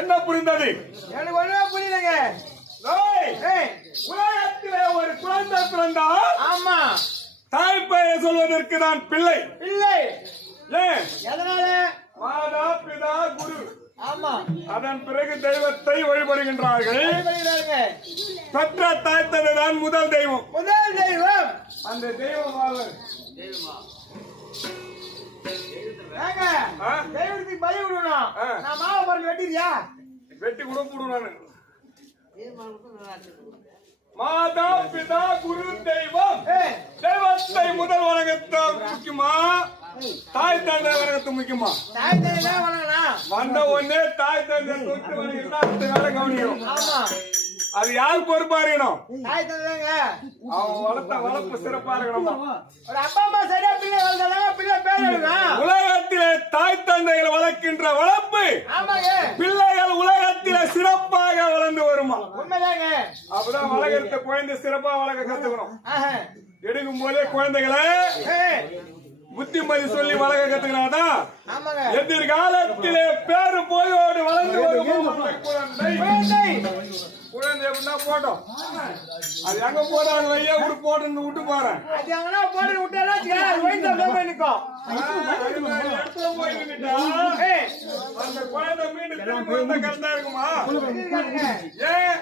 என்ன புரிந்தது? எனக்கு ஒண்ணுமே புரியலங்க. உலகத்திலே ஒரு குழந்தை பிறந்தால் ஆமா தாய் பெயர் சொல்வதற்கு நான் பிள்ளை இல்லை. ஏன்? எதனால? மாதா பிதா குரு. ஆமா. அதன் பிறகு தெய்வத்தை வழிபடுகின்றார்கள். பெற்ற தாய் தந்தைதான் முதல் தெய்வம். முதல் தெய்வம். அந்த தெய்வம் தெய்வத்துக்கு பலி விடணும். நான் மாவை பாருங்க வெட்டிரியா? வெட்டி கூட போடுவேன். மாதா பிதா குரு தெய்வம். தெய்வத்தை முதல் வணங்கத்தை முக்கியமா, தாய் தந்தை வணங்கத்து முக்கியமா? தாய் தந்தை வணங்கலாம். வந்த உடனே தாய் தந்தை தொட்டு வணங்கினா கவனிக்கணும். ஆமா. அது யார் பொறுப்பா இருக்கணும்? தாய் தந்தைங்க. அவன் வளர்த்த வளர்ப்பு சிறப்பா இருக்கணும். ஒரு அப்பா அம்மா சரியா பிள்ளை வளர்த்தாலும் பிள்ளை பேர் எழுதணும். உலகத்திலே தாய் தந்தைகள் வளர்க்கின்ற வளர்ப்பு பிள்ளைகள் உலகத்திலே சிறப்பாக வளர்ந்து வருமா? உண்மைதாங்க. அப்பதான் வளர்க்கிற குழந்தை சிறப்பா வளர்க்க கத்துக்கணும். எடுக்கும் போதே குழந்தைகளை புத்திமதி சொல்லி வளர்க்க கத்துக்கினாதான் எதிர்காலத்திலே பேரு போயோடு வளர்ந்து வரும் குழந்தை போட்டா போட்டோம். அது எங்க போறாங்க வையா விட்டு போட்டுன்னு விட்டு போறேன். அது எங்கன்னா போட்டு விட்டாலும் அது வயிற்று போய் நிற்கும். இடத்துல போய் நின்னுட்டா, அந்த குழந்தை மீண்டும் திரும்ப வந்தா கரெக்டா இருக்குமா? ஏன்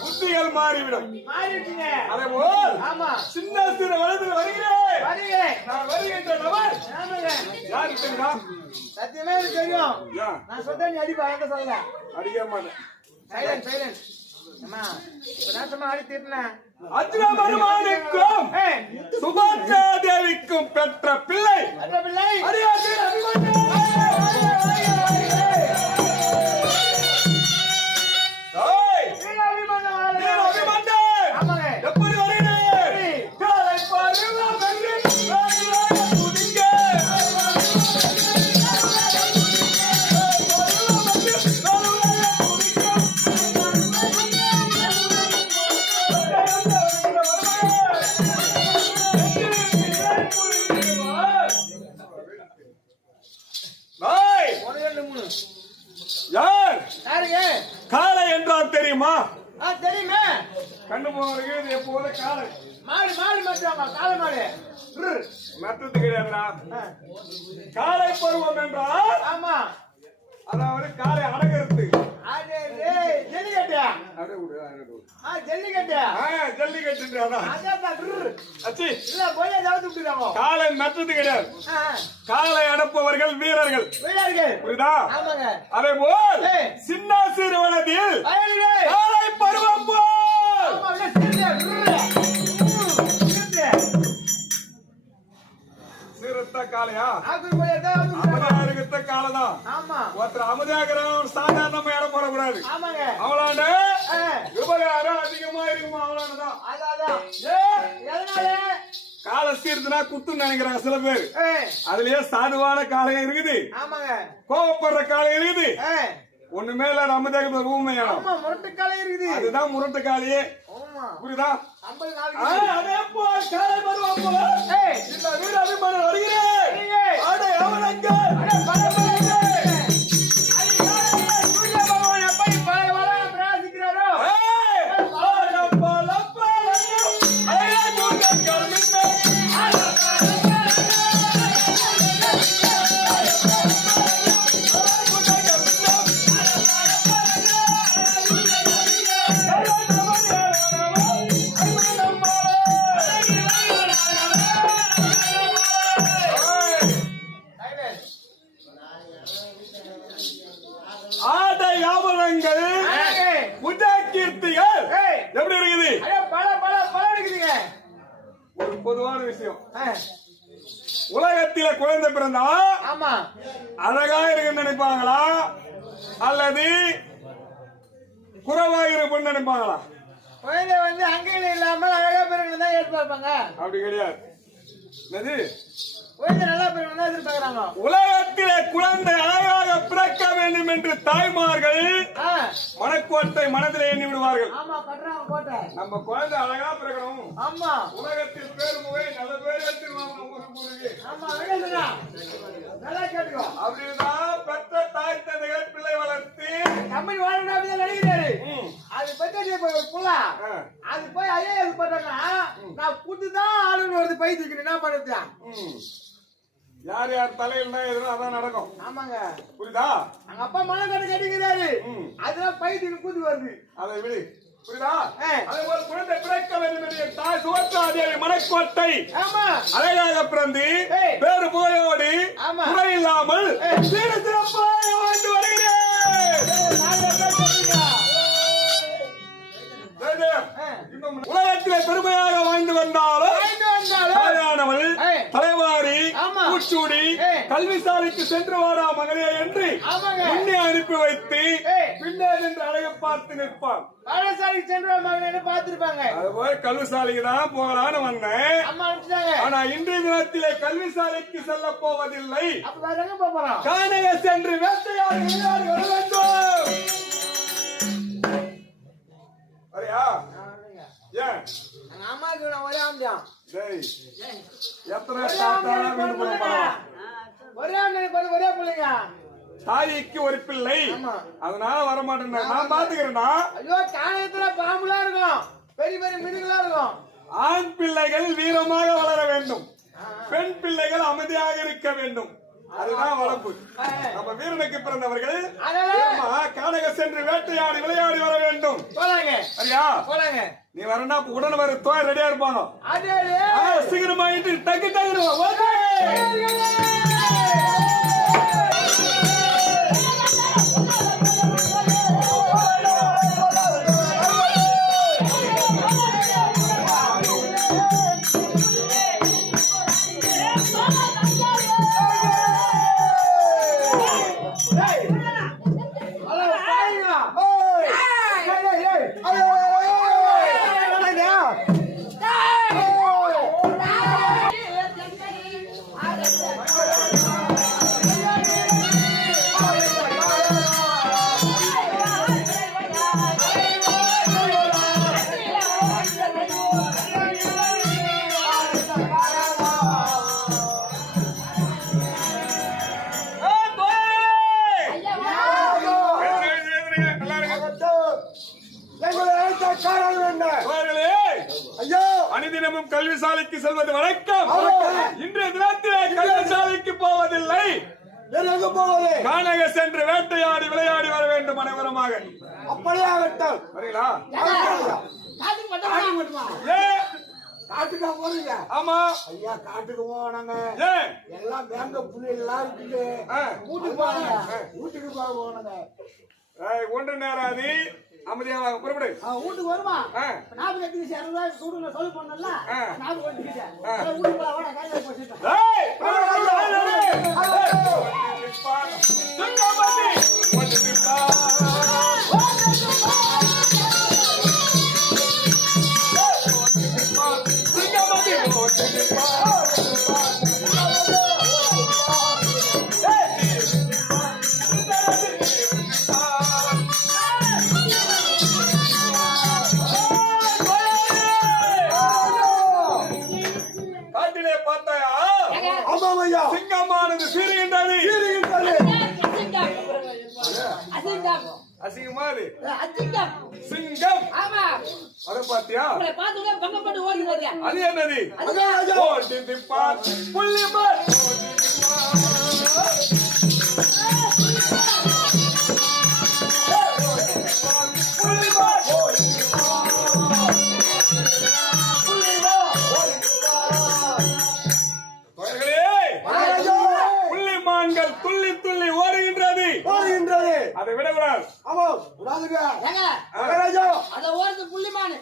புத்திகள் மாறிவிடும். மாறிடுச்சுங்க. அதே போல் ஆமா. சின்ன சிறு வயதில் வருகிறேன். நான் வருகின்ற நபர் ஆமாங்க. யாருக்கு தெரியுமா? சத்தியமே எனக்கு தெரியும். ஏன் நான் சொல்றேன் நீ அடிப்பா எங்க சொல்லல. அடிக்க மாட்டேன். சைலண்ட் அம்மா இப்ப நான் சும்மா அடி திட்டினேன். அர்ஜுன பெருமானுக்கும் சுபத்ரா தேவிக்கும் பெற்ற பிள்ளை அந்த பிள்ளை அரியாசீர் அபிமன்யு. ஓய், வீர அபிமன்யு. ஆமாங்க. எப்படி வருகிறேன்? காலை பருவம் வென்று ராஜராஜ துதிக்க. ஓய், யார் யாருங்க? காளை என்றால் தெரியுமா? தெரியுமே. கண்டு போவருக்கு இது எப்போது காளை மாடு மாட்டுவாங்க. காளை மாடு. நட்டது கிடையாதுடா. காளை பருவம் என்றால் ஆமா. அதாவது காளை அடங்கிறது. அது ஜல்லிக்கட்டு. ஜல்லிக்கட்டு. ஜல்லிக்கட்டு அதான். அதான் அச்சி, இல்ல போய் ஏதாவது விட்டுறாங்க. காளை நட்டது கிடையாது. காளை அடப்பவர்கள் வீரர்கள். வீரர்கள். புரியுதா? ஆமாங்க. அதே போல் சின்ன சிறு வனத்தில் காளை பருவம் போல் சிறுத்த காளையா அமுதாகிருத்த காலதான். ஆமா. ஒருத்தர் அமுதாகிரம் சாதாரணமா இடம் போடக்கூடாது. ஆமாங்க. அவளாண்ட விபகாரம் அதிகமா இருக்குமா? அவளாண்டதான். அதான் எதனால காலை சீர்த்துனா குத்துன்னு நினைக்கிறாங்க சில பேர். அதுலயே சாதுவான காளையும் இருக்குது, ஆமாங்க. கோவப்படுற காளையும் இருக்குது. ஒண்ணுமே இல்ல அமுதாகிற ஊமையா முரட்டு காலை இருக்குது. அதுதான் முரட்டு காளையே. புரியுதா? அதே போல் காளை பருவம் போல இந்த வீர அபிமன்யு வருகிறேன். அடே அவனங்க ஆடை ஆபரணங்கள் உஜாகீர்த்திகள் எப்படி இருக்குது? ஒரு பொதுவான விஷயம், உலகத்தில குழந்தை பிறந்தா ஆமா அழகா இருக்குன்னு நினைப்பாங்களா அல்லது குறைவா இருக்குன்னு நினைப்பாங்களா? குழந்தை வந்து அங்கையில இல்லாமல் அழகா பிறகு தான் எதிர்பார்ப்பாங்க. அப்படி கிடையாது. குழந்தை நல்லா பிறகு தான் எதிர்பார்க்கிறாங்க. உலகத்திலே குழந்தை அழகாக பிறக்க வேண்டும் என்று தாய்மார்கள் மனக்கோட்டை மனதில் எண்ணி விடுவார்கள். ஆமா கட்டுறாங்க கோட்டை. நம்ம குழந்தை அழகா பிறக்கணும். ஆமா. உலகத்தில் பேர் முகை நல்ல பேர் எடுத்துருவாங்க ஊருக்கு. ஆமா விடுங்க. நல்லா கேட்டுக்கோ. அப்படிதான் பெற்ற தாய் தந்தைகள் பிள்ளை வளர்த்து கம்பெனி வாழ்நாள் நடிக்கிறாரு. அது பத்தி புள்ள அது போய் ஐஏஎஸ் பண்றாங்கன்னா நான் கூட்டுதான் ஆளுன்னு வருது பை தூக்கணும். என்ன பண்ணுறது? யார் யார் தலையில எதுவும் அதான் நடக்கும். ஆமாங்க. புரியுதா? அங்க அப்பா மனம் கட்டு கட்டிக்கிறாரு. அதுதான் பை தூக்கி கூத்து வருது. அதை விடு. புரியுதா? அதே போல குழந்தை பிறக்க வேண்டும் என்று தாய் சுவத்ரா தேவி மனக்கோட்டை அழகாக பிறந்து பேரு புகையோடு குறை இல்லாமல் சீர சிறப்பாக வாழ்ந்து வருகிறேன். உலகத்திலே பெருமையாக வாழ்ந்து வந்தாலும் தலைவாரி பூச்சூடி கல்விசாலைக்கு சென்று வாரா மகளே என்று முன்னே அனுப்பி வைத்து பின்னே என்று அழக பார்த்து நிற்பான். பாடசாலைக்கு சென்று மகனே பார்த்திருப்பாங்க. அதுபோல கல்விசாலைக்கு தான் போகலான்னு வந்தேன். ஆனா இன்றைய தினத்திலே கல்விசாலைக்கு செல்ல போவதில்லை. கானக சென்று வேட்டையாடி விளையாடி வர வேண்டும். வரியா? ஏன் அம்மாவுக்கு நான் ஒரே ஆம்பியான் எத்தனை ஒரே ஆம்பளை ஒரே பிள்ளைங்க. தாய்க்கு ஒரு பிள்ளை அதனால வர மாட்டேன். நான் பாத்துக்கிறேன்னா. ஐயோ காணயத்துல பாம்புலாம் இருக்கும், பெரிய பெரிய மிருகங்களா இருக்கும். ஆண் பிள்ளைகள் வீரமாக வளர வேண்டும், பெண் பிள்ளைகள் அமைதியாக இருக்க வேண்டும். அதுதான் வளர்ப்பு. நம்ம வீரனுக்கு பிறந்தவர்கள் கானக சென்று வேட்டையாடி விளையாடி வர வேண்டும். சரியா? நீ வரனா உடனே வர தோய் ரெடியா இருப்பாங்க. சீக்கிரமா டக்கு டக்கு. அனுதினமும் கல்விசாலைக்கு செல்வது வழக்கம். இன்றைய தினத்திலே கல்விசாலைக்கு போவதில்லை. கானக சென்று வேட்டையாடி விளையாடி வர வேண்டும் அனைவருமாக. அப்படியே ஆகட்டும். வரீங்களா? காட்டுக்கா போறீங்க? ஆமா ஐயா, காட்டுக்கு போனாங்க. எல்லாம் பேங்க புள்ளி எல்லாம் இருக்குது. வீட்டுக்கு போனாங்க. ஒன்று நேராதி அமைதியாக புறப்படு. வீட்டுக்கு வருமா? 40,60,000 சூடு சொல்லி போனல. 40 வீட்டுக்கு போடா கையில போட்டுட்டேன். சிங்கமானது சீறுகின்றது. அசிங்கமாது சிங்கம். அத பாத்தியா? அது என்னது? புள்ளிமான். துள்ளி துள்ளி ஓடுகின்றது. அதை விடக்கூடாது. புள்ளிமான்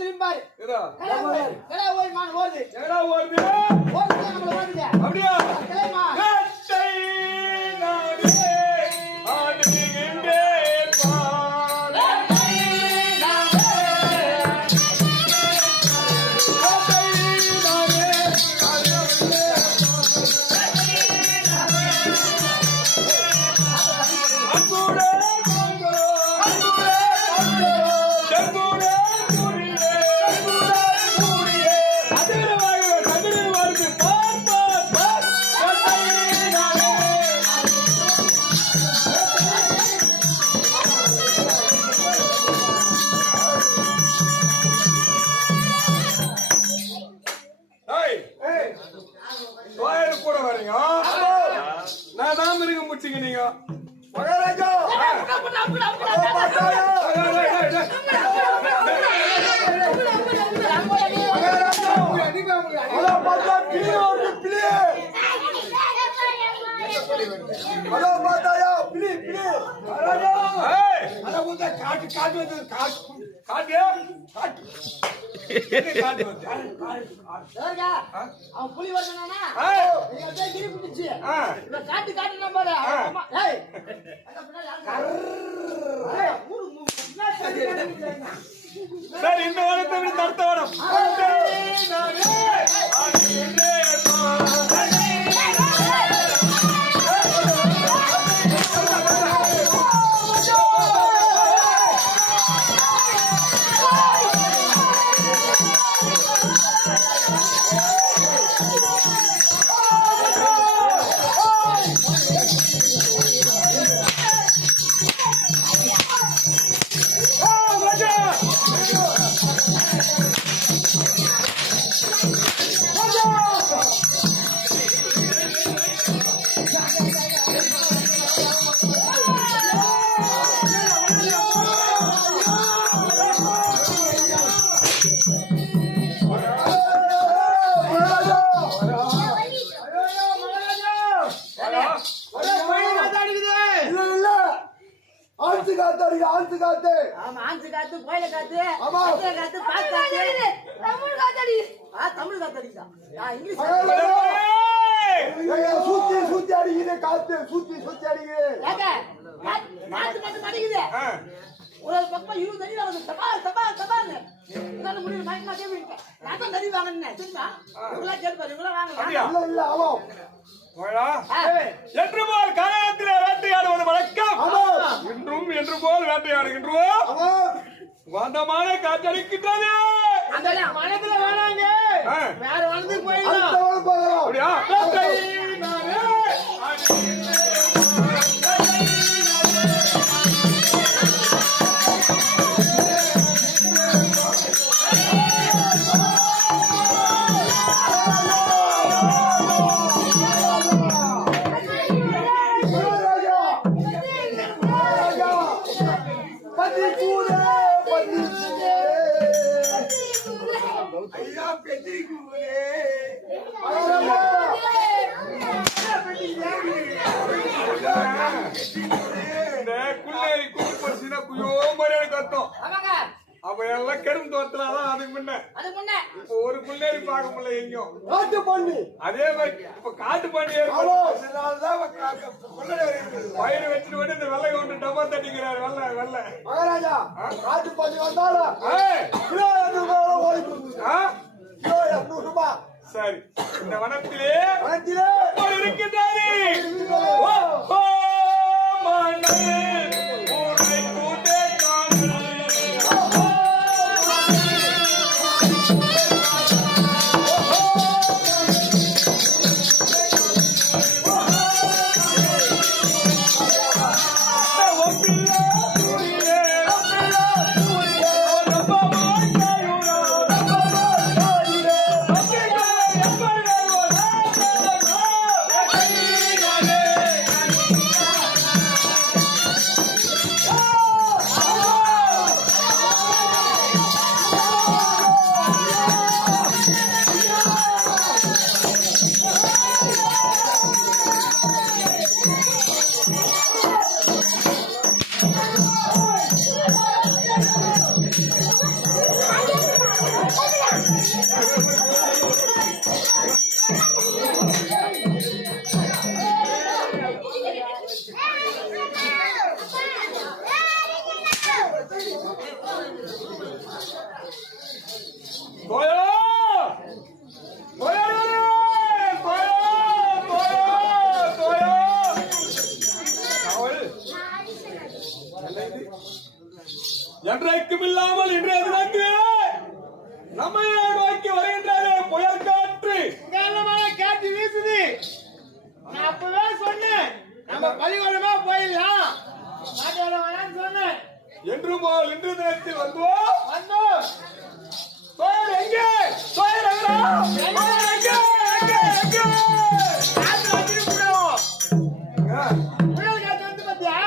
திரும்பாரு அப்படியா? கூட வரீங்க. நான் தான் மிருகம் முடிச்சுங்க. நீங்க புலி வருதுனா காட்டு காட்டு நம்பர் சரி, இந்த வாரத்தை விட அடுத்த வாரம் ஆன்சு காத்து அடிக்குது, ஆன்சு காத்து. ஆமா ஆன்சு காத்து கோயில காத்து ஆமா. அத்தை காத்து பாத்து காத்து தமிழ் காத்து அடிக்குது. தமிழ் காத்து அடிக்குதா இங்கிலீஷ் சுத்தி சுத்தி அடிக்குது காத்து, சுத்தி சுத்தி அடிக்குது. காத்து மட்டும் அடிக்குது. ஒரு பக்கம் 20 அடி வந்து தபால் தபால் தபால் என்னால முடியல மைக்கா கேப்பீங்க. நான் தான் நடி வாங்கனேன் தெரியுமா? இவங்களா கேட்பாரு இவங்களா வாங்க. இல்ல இல்ல ஆமாம். போடா. என்று போல் காலத்திலே வேட்டையாடுவது வழக்கம். இன்றும் என்று போல் வேட்டையாடுகின்றோம். வாந்தமான காற்றடிக்கின்றது. அந்த மனத்துல வேணாங்க. வேற வனத்துக்கு போயிடலாம். அப்படியா? அப்ப எல்லாம் கெடும் தோத்துறாதான் அதுக்கு முன்ன இப்ப ஒரு புள்ளேரி பார்க்க முடியல எங்கேயும் காட்டு பண்ணி அதே மாதிரி இப்ப காட்டு பண்ணி பயிர் வச்சுட்டு வந்து இந்த வெள்ளை கொண்டு டப்பா தட்டிக்கிறாரு வெள்ளை வெள்ளை மகாராஜா காட்டு பண்ணி வந்தாலும் கிலோ 200 ரூபாய். சரி இந்த வனத்திலே வனத்திலே இருக்கின்றாரு என்றைக்கும் இல்லாமல் இன்றைய தினத்து நம்மை நோக்கி வருகின்றது புயல் காற்று காற்று வீசுது. நான் அப்பவே சொன்னேன் நம்ம பள்ளிக்கூடமா போயிடலாம். காட்டோட வேணான்னு சொன்னேன். என்று போல் இன்று தினத்தில் வந்தோம் வந்தோம். புயல் எங்கே புயல் எங்கே எங்கே எங்கே காற்று வச்சுட்டு போடுவோம். புயல் காற்று வந்து பாத்தியா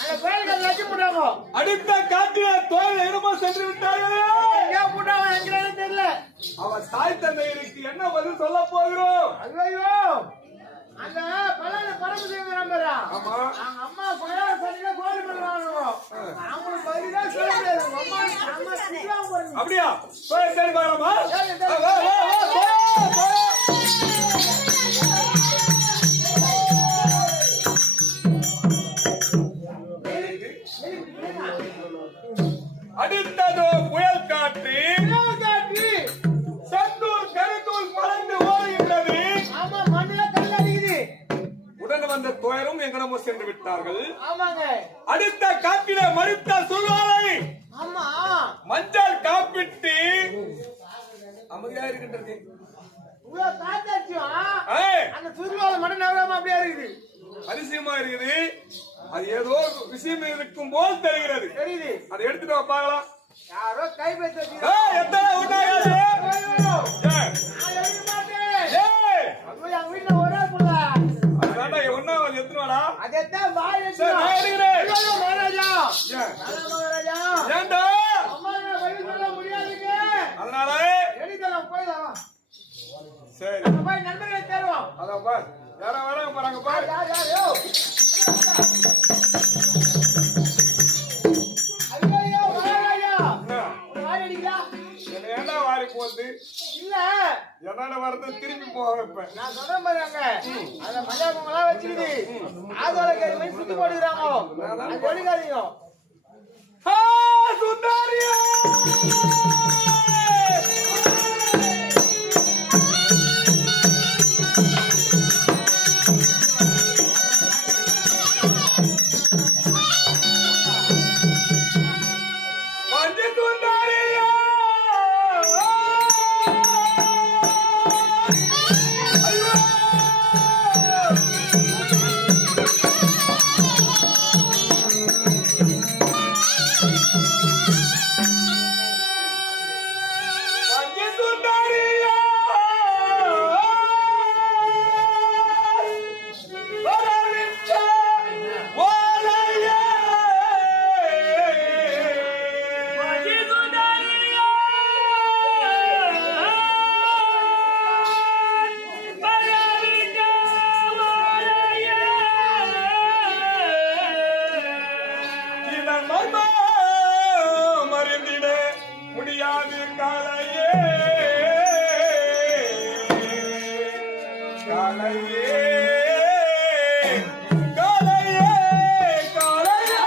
அந்த புயல் காற்று வச்சு போடுவோம். அடுத்த காற்றில தோல் எருமோ சென்று விட்டார்களே எங்க போட்டாங்க எங்கிறான்னு தெரியல. அவன் தாய் தந்தையருக்கு என்ன பதில் சொல்ல போகிறோம்? ஐயோ அந்த பலன பரம தேவி நம்பரா ஆமா அவங்க அம்மா பழைய சரியா கோல் பண்ணுவாங்க. அவங்களுக்கு பதிலா சொல்ல முடியாது. அம்மா அம்மா திட்டுவாங்க பாருங்க. அப்படியா சரி சரி பாருமா அடுத்ததோ புயல் காற்று சந்தூர் கருத்தூர் பறந்து ஓடுகின்றது. ஆமா மண்ணுல கல் அடிக்குது. உடன் வந்த துயரும் எங்கனமோ சென்று விட்டார்கள். ஆமாங்க அடுத்த காப்பில மறுத்த சொல்வாரை ஆமா மஞ்சள் காப்பிட்டு அமைதியா இருக்கின்றது. இவ்வளவு காத்தாச்சும் ஏய், அந்த சுருவால மட்டும் நவராம அப்படியே இருக்குது. அதிசயமா இருக்குது. அது ஏதோ விஷயம் இருக்கும் போல் தெரிகிறது. தெரியுது. அதை எடுத்துட்டு வா பார்க்கலாம். யாரோ கை பேசி எத்தனை உண்டாயாது? நான் எழுத மாட்டேன். எங்க வீட்டுல ஒரே புள்ள அதான்டா ஒன்னாவது எத்தனாடா? அதான் வாய் சரி, நான் எடுக்கிறேன். மகாராஜா ஏன்? மகாராஜா ஏன்டா? அம்மா பதில் சொல்ல முடியாதுங்க. அதனால எழுதலாம் போயிடலாம். சரி போய் நண்பர்களை தேடுவோம். அதான் பார் யாரா வராங்க பாருங்க பாரு. யார் யார் யோ என்னோட வரத திரும்பி போக வைப்பேன். நான் சொன்ன பாருங்க அந்த மஜாபங்களாம் வச்சுக்கிது ஆதோல கறி மாதிரி சுத்தி போடுறாங்க அது ஒழிக்காதீங்க. சுந்தரியா மறிந்திட முடியாது காலையே காலையே காலையே காலையே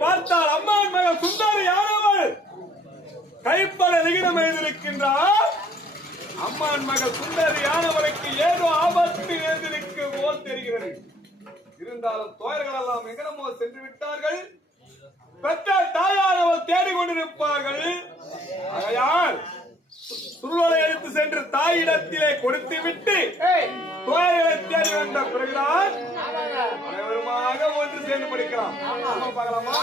பார்த்தால் அம்மான் மகள் சுந்தரியானவள் கைப்பட விகிதம் எழுந்திருக்கின்றார். அம்மான் மகள் சுந்தரியானவளுக்கு ஏதோ ஆபத்து எழுந்திருக்கு போல் தெரிகிறது. இருந்தாலும் தோயர்கள் எல்லாம் எங்கனமோ சென்று விட்டார்கள். பெற்ற தேடிக்கொண்டிருப்பார்கள். ஆகையால் சுருளை எடுத்து சென்று தாயிடத்திலே கொடுத்து விட்டு தோயலை தேடி வந்த பிறகுதான் அனைவருமாக ஒன்று சேர்ந்து படிக்கலாம். பார்க்கலாமா?